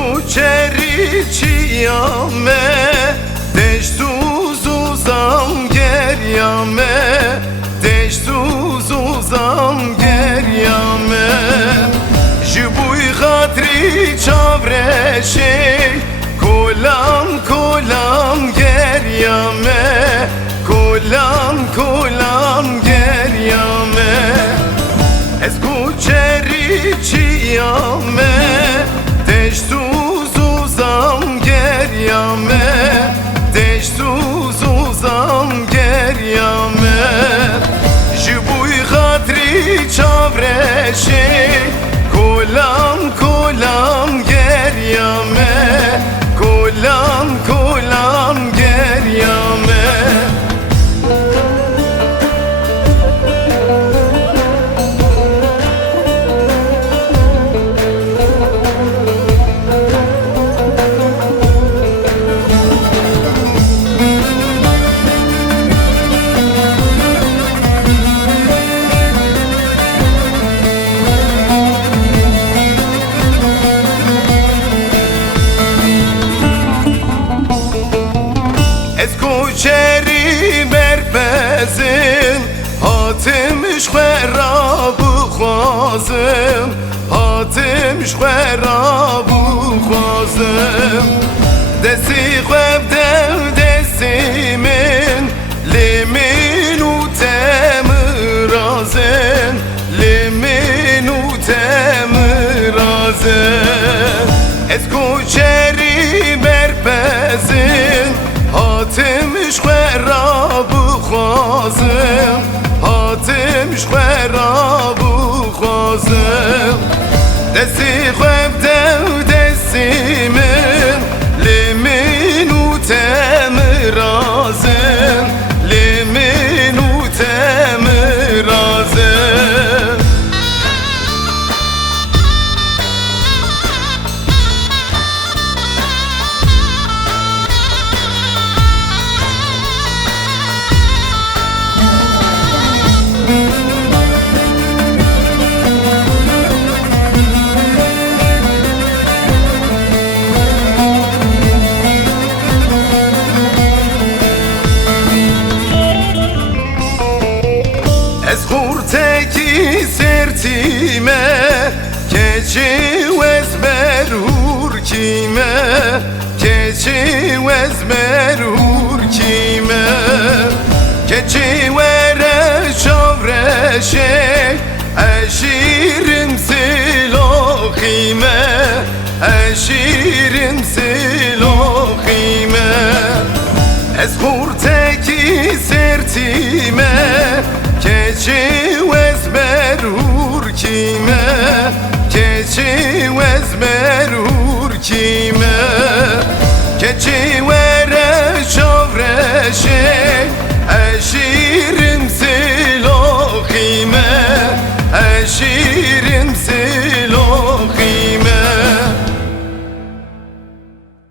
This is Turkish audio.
Escucherichiyame Deştuzuzam geryame Deştuzuzam geryame Jibuy hatri çavreşe Kolam kolam geryame Kolam kolam geryame Escucherichiyame Deştuzuzam geryame Deştuzuzam geryame Jibuy hatri çavreşe Kolam kolam geryame Kolam kolam geryame Escucheri berpezim Hatim şverabı khwazim Hatim şverabı khwazim Desi khweb dev desimin Limin u temirazin Limin u temirazin Escucheri berpezim Hatim şverabı khwazim Hatim şverabı khwazim Desi khweb dev desimin Limin u temirazin Limin u temirazin Ez hurteki sertime Keçi vezmer hurkime Keçi vezmer hurkime Keçi vere çavreşe Eşirim silahime Eşirim silahime Ez hurteki sertime Keçi vezmer hurkime Keçi vezmer